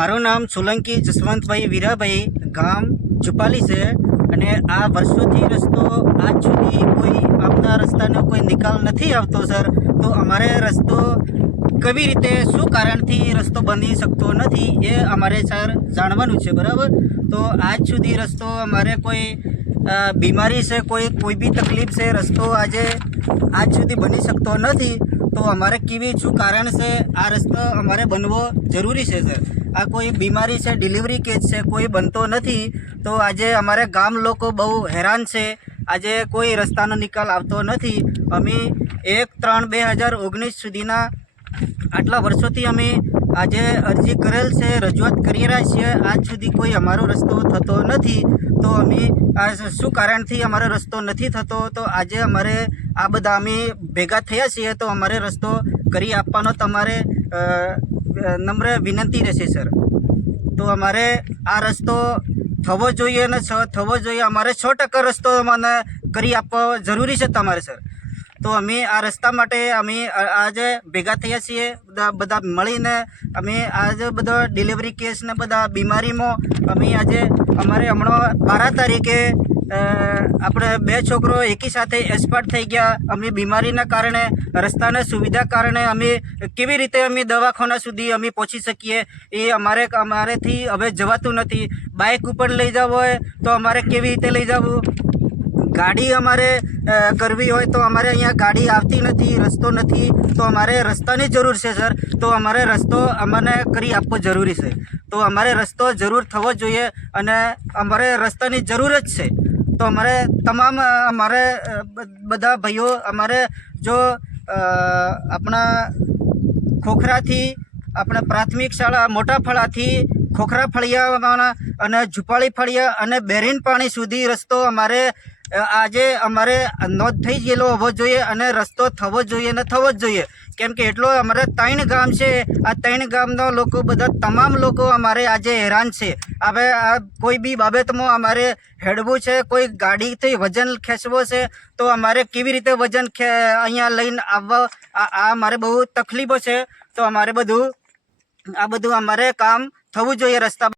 મારું નામ સોલંકી જસવંતભાઈ વીરાભાઈ, ગામ ઝુપાલી છે. અને આ વર્ષોથી રસ્તો આજ સુધી કોઈ આપના રસ્તાનો કોઈ નિકાલ નથી આવતો સર. તો અમારે રસ્તો કેવી રીતે, શું કારણથી રસ્તો બની શકતો નથી એ અમારે સર જાણવાનું છે, બરાબર. તો આજ સુધી રસ્તો અમારે કોઈ બીમારી છે, કોઈ બી તકલીફ છે, રસ્તો આજ સુધી બની શકતો નથી. તો અમારે કેવી શું કારણ છે, આ રસ્તો અમારે બનવો જરૂરી છે સર. આ કોઈ બીમારી છે, ડિલિવરી કેસ છે, કોઈ બનતો નથી. તો આજે અમારે ગામ લોકો બહુ હેરાન છે. આજે કોઈ રસ્તાનો નિકાલ આવતો નથી. અમે 1/3/2019 સુધીના આટલા વર્ષોથી અમે આજે અરજી કરેલ છે, રજૂઆત કરી રહ્યા છીએ. આજ સુધી કોઈ અમારો રસ્તો થતો નથી. તો અમે આ શું કારણથી અમારો રસ્તો નથી થતો, તો આજે અમારે આ બધા અમે ભેગા થયા છીએ. તો અમારે રસ્તો કરી આપવાનો તમારે નમ્ર વિનંતી રહેશે સર. તો અમારે આ રસ્તો થવો જોઈએ ને થવો જોઈએ. અમારે 100% રસ્તો મને કરી આપવો જરૂરી છે તમારે સર. તો અમે આ રસ્તા માટે અમે આજે ભેગા થયા છીએ, બધા મળીને. અમે આજે બધો ડિલિવરી કેસ ને બધા બીમારીમાં અમે આજે અમારે હમણાં 12 તારીખે આપણે 2 છોકરો એકી સાથે એક્સપાયર થઈ ગયા. અમે બીમારીના કારણે, રસ્તાના સુવિધા કારણે અમે કેવી રીતે અમે દવાખાના સુધી અમે પહોંચી શકીએ એ અમારેથી હવે જવાતું નથી. બાઇક ઉપર લઈ જવું હોય તો અમારે કેવી રીતે લઈ જવું, ગાડી અમારે કરવી હોય તો અમારે અહીંયા ગાડી આવતી નથી, રસ્તો નથી. તો અમારે રસ્તાની જરૂર છે સર. તો અમારે રસ્તો અમને કરી આપવો જરૂરી છે. તો અમારે રસ્તો જરૂર થવો જોઈએ અને અમારે રસ્તાની જરૂર જ છે. તો અમારે તમામ અમારે બધા ભાઈઓ અમારે જો આપણા ખોખરાથી આપણે પ્રાથમિક શાળા મોટા ફળાથી ખોખરા ફળિયાવાળા અને ઝુપાળી ફળિયા અને બેરીન પાણી સુધી રસ્તો અમારે આજે અમારે નોંધ થઈ ગયેલો હોવો જોઈએ અને રસ્તો થવો જોઈએ ને થવો જ જોઈએ. કેમ કે એટલો અમારે 3 ગામ છે. આ 3 ગામના લોકો બધા તમામ લોકો અમારે આજે હેરાન છે. હવે આ કોઈ બી બાબતમાં અમારે હેડવું છે, કોઈ ગાડીથી વજન ખેંચવો છે તો અમારે કેવી રીતે વજન અહીંયા લઈને આવવા, આ અમારે બહુ તકલીફો છે. તો અમારે આ બધું અમારે કામ થવું જોઈએ રસ્તા.